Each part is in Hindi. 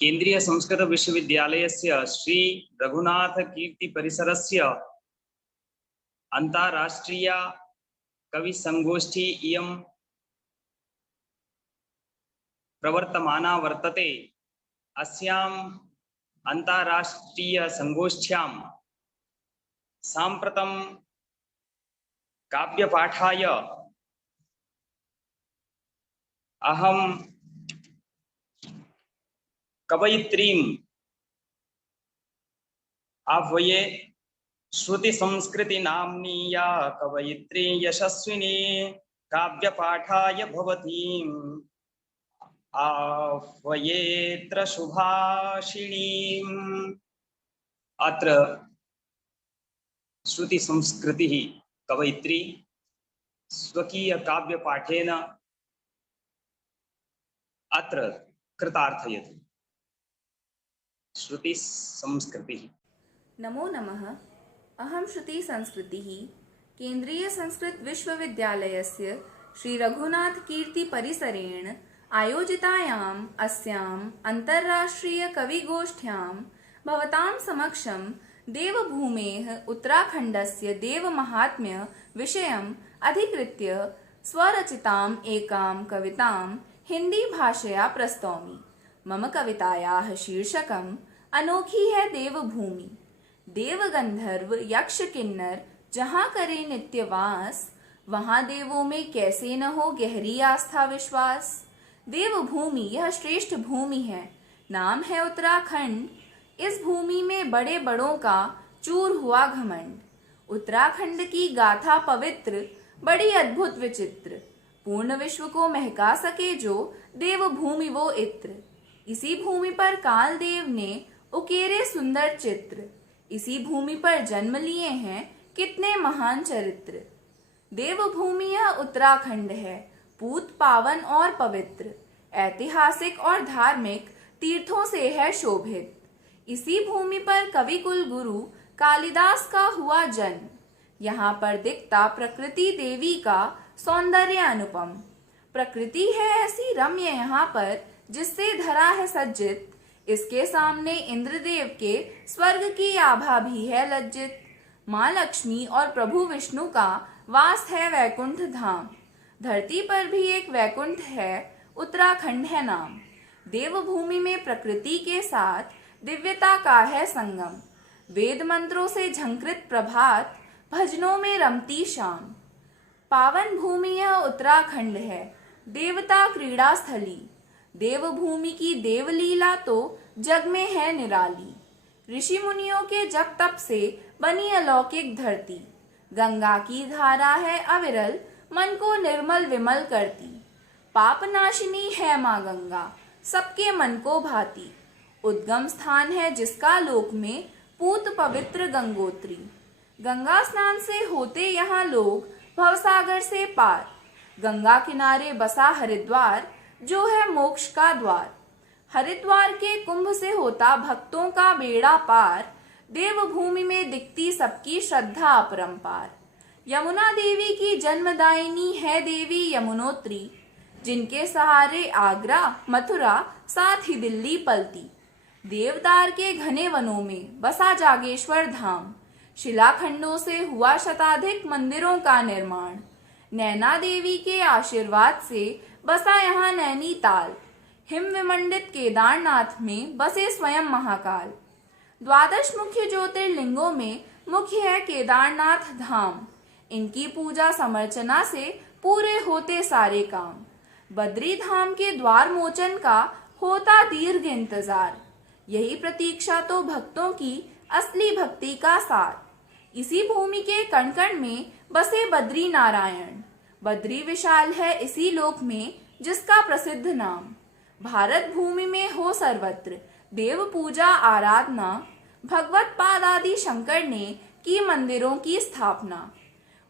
केन्द्रीय संस्कृत विश्वविद्यालयस्य श्री रघुनाथ कीर्ति परिसरस्य अन्ताराष्ट्रीय कवि संगोष्ठी इयं प्रवर्तमाना वर्तते। अस्याम् अन्ताराष्ट्रीय संगोष्ठ्यां साम्प्रतं काव्यपाठाय अहं कवयित्रीम् आह्वये। श्रुति संस्कृति नाम्नी या कवयित्री यशस्विनी काव्यपाठाय भवतीम् आह्वयेऽत्र शुभाषिणीम्। अत्र श्रुति संस्कृतिः कवयित्री स्वकीय काव्यपाठेन अत्र कृतार्थयति। श्रुति संस्कृतिः। नमो नमः। अहं श्रुति संस्कृतिः केन्द्रीय संस्कृत विश्वविद्यालयस्य श्री रघुनाथ कीर्ति परिसरेण आयोजितायाम् अस्याम् अन्तर्राष्ट्रीय कविगोष्ठ्यां भवतां समक्षं देवभूमेः उत्तराखण्डस्य देवमाहात्म्य विषयम् अधिकृत्य स्वरचिताम् एकां कवितां हिंदी भाषया प्रस्तौमि। मम कवितायाः शीर्षकम् अनोखी है देवभूमि। देव गंधर्व यक्ष किन्नर जहाँ करे नित्यवास, वहाँ देवों में कैसे न हो गहरी आस्था विश्वास। देवभूमि यह श्रेष्ठ भूमि है, नाम है उत्तराखंड। इस भूमि में बड़े बड़ों का चूर हुआ घमंड। उत्तराखंड की गाथा पवित्र, बड़ी अद्भुत विचित्र। पूर्ण विश्व को महका सके जो, देवभूमि वो इत्र। इसी भूमि पर कालदेव ने उकेरे सुंदर चित्र। इसी भूमि पर जन्म लिए हैं कितने महान चरित्र। देवभूमि यह उत्तराखंड है, पूत पावन और पवित्र। ऐतिहासिक और धार्मिक तीर्थों से है शोभित। इसी भूमि पर कवि कुल गुरु कालिदास का हुआ जन्म। यहाँ पर दिखता प्रकृति देवी का सौंदर्य अनुपम। प्रकृति है ऐसी रम्य यहाँ पर, जिससे धरा है सज्जित। इसके सामने इंद्रदेव के स्वर्ग की आभा भी है लज्जित। माँ लक्ष्मी और प्रभु विष्णु का वास है वैकुंठ धाम। धरती पर भी एक वैकुंठ है, उत्तराखंड है नाम। देवभूमि में प्रकृति के साथ दिव्यता का है संगम। वेद मंत्रों से झंकृत प्रभात, भजनों में रमती शाम। पावन भूमि यह उत्तराखंड है, देवता क्रीड़ा स्थली। देवभूमि की देवलीला तो जग में है निराली। ऋषि मुनियों के जप तप से बनी अलौकिक धरती। गंगा की धारा है अविरल, मन को निर्मल विमल करती। पाप नाशिनी है माँ गंगा, सबके मन को भाती। उद्गम स्थान है जिसका लोक में, पूत पवित्र गंगोत्री। गंगा स्नान से होते यहाँ लोग भवसागर से पार। गंगा किनारे बसा हरिद्वार, जो है मोक्ष का द्वार। हरिद्वार के कुंभ से होता भक्तों का बेड़ा पार। देवभूमि में दिखती सबकी श्रद्धा अपरंपार। यमुना देवी की जन्मदायिनी है देवी यमुनोत्री। जिनके सहारे आगरा मथुरा साथ ही दिल्ली पलती। देवदार के घने वनों में बसा जागेश्वर धाम। शिलाखंडों से हुआ शताधिक मंदिरों का निर्माण। नैना देवी के आशीर्वाद से बसा यहाँ नैनीताल। हिम विमंडित केदारनाथ में बसे स्वयं महाकाल। द्वादश मुख्य ज्योतिर्लिंगों में मुख्य है केदारनाथ धाम। इनकी पूजा समर्चना से पूरे होते सारे काम। बद्री धाम के द्वार मोचन का होता दीर्घ इंतजार। यही प्रतीक्षा तो भक्तों की असली भक्ति का सार। इसी भूमि के कण कण में बसे बद्री नारायण। बद्री विशाल है इसी लोक में, जिसका प्रसिद्ध नाम। भारत भूमि में हो सर्वत्र देव पूजा आराधना। भगवत पाद आदि शंकर ने की मंदिरों की स्थापना।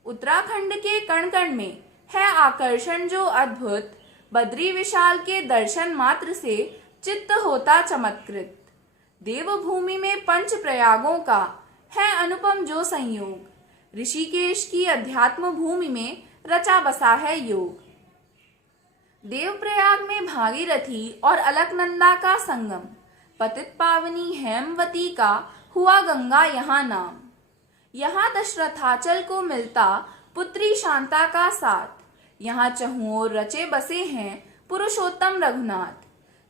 उत्तराखंड के कण कण में है आकर्षण जो अद्भुत। बद्री विशाल के दर्शन मात्र से चित्त होता चमत्कृत। देवभूमि में पंच प्रयागों का है अनुपम जो संयोग। ऋषिकेश की अध्यात्म भूमि में रचा बसा है योग। देवप्रयाग में भागीरथी और अलकनंदा का संगम। पतित पावनी हेमवती का हुआ गंगा यहाँ नाम। यहाँ दशरथाचल को मिलता पुत्री शांता का साथ। यहाँ चहुँ ओर रचे बसे हैं पुरुषोत्तम रघुनाथ।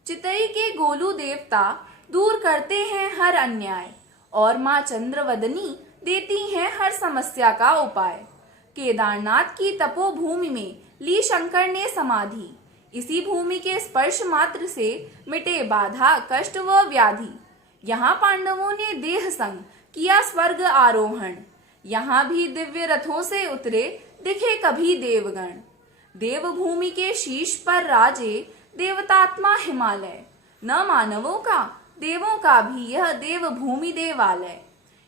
चितई के गोलू देवता दूर करते हैं हर अन्याय, और माँ चंद्रवदनी देती हैं हर समस्या का उपाय। केदारनाथ की तपोभूमि में ली शंकर ने समाधि। इसी भूमि के स्पर्श मात्र से मिटे बाधा कष्ट व व्याधि। यहाँ पांडवों ने देह संग किया स्वर्ग आरोहण। यहाँ भी दिव्य रथों से उतरे दिखे कभी देवगण। देवभूमि के शीर्ष पर राजे देवतात्मा हिमालय। न मानवों का देवों का भी यह देवभूमि देवालय।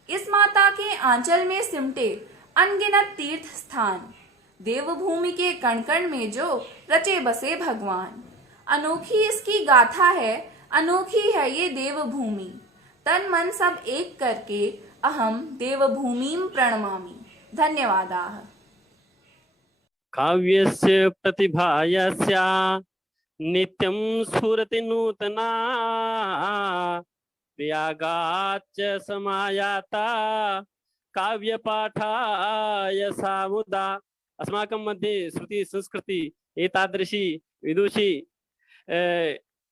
इस माता के आंचल में सिमटे अनगिनत तीर्थ स्थान। देवभूमि के कण कण में जो रचे बसे भगवान। अनोखी इसकी गाथा है, अनोखी है ये देवभूमि। तन मन सब एक करके अहम देवभूमिं प्रणमामि। धन्यवादाः। काव्यस्य प्रतिभायस्या नित्यं स्फुरति नूतना व्यागाच्च समायाता काव्यपाठाय सामुदा। अस्माकं मध्ये श्रुति संस्कृति एतादृशी विदुषी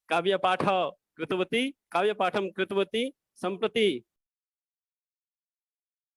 काव्यपाठं कृतवती सम्प्रति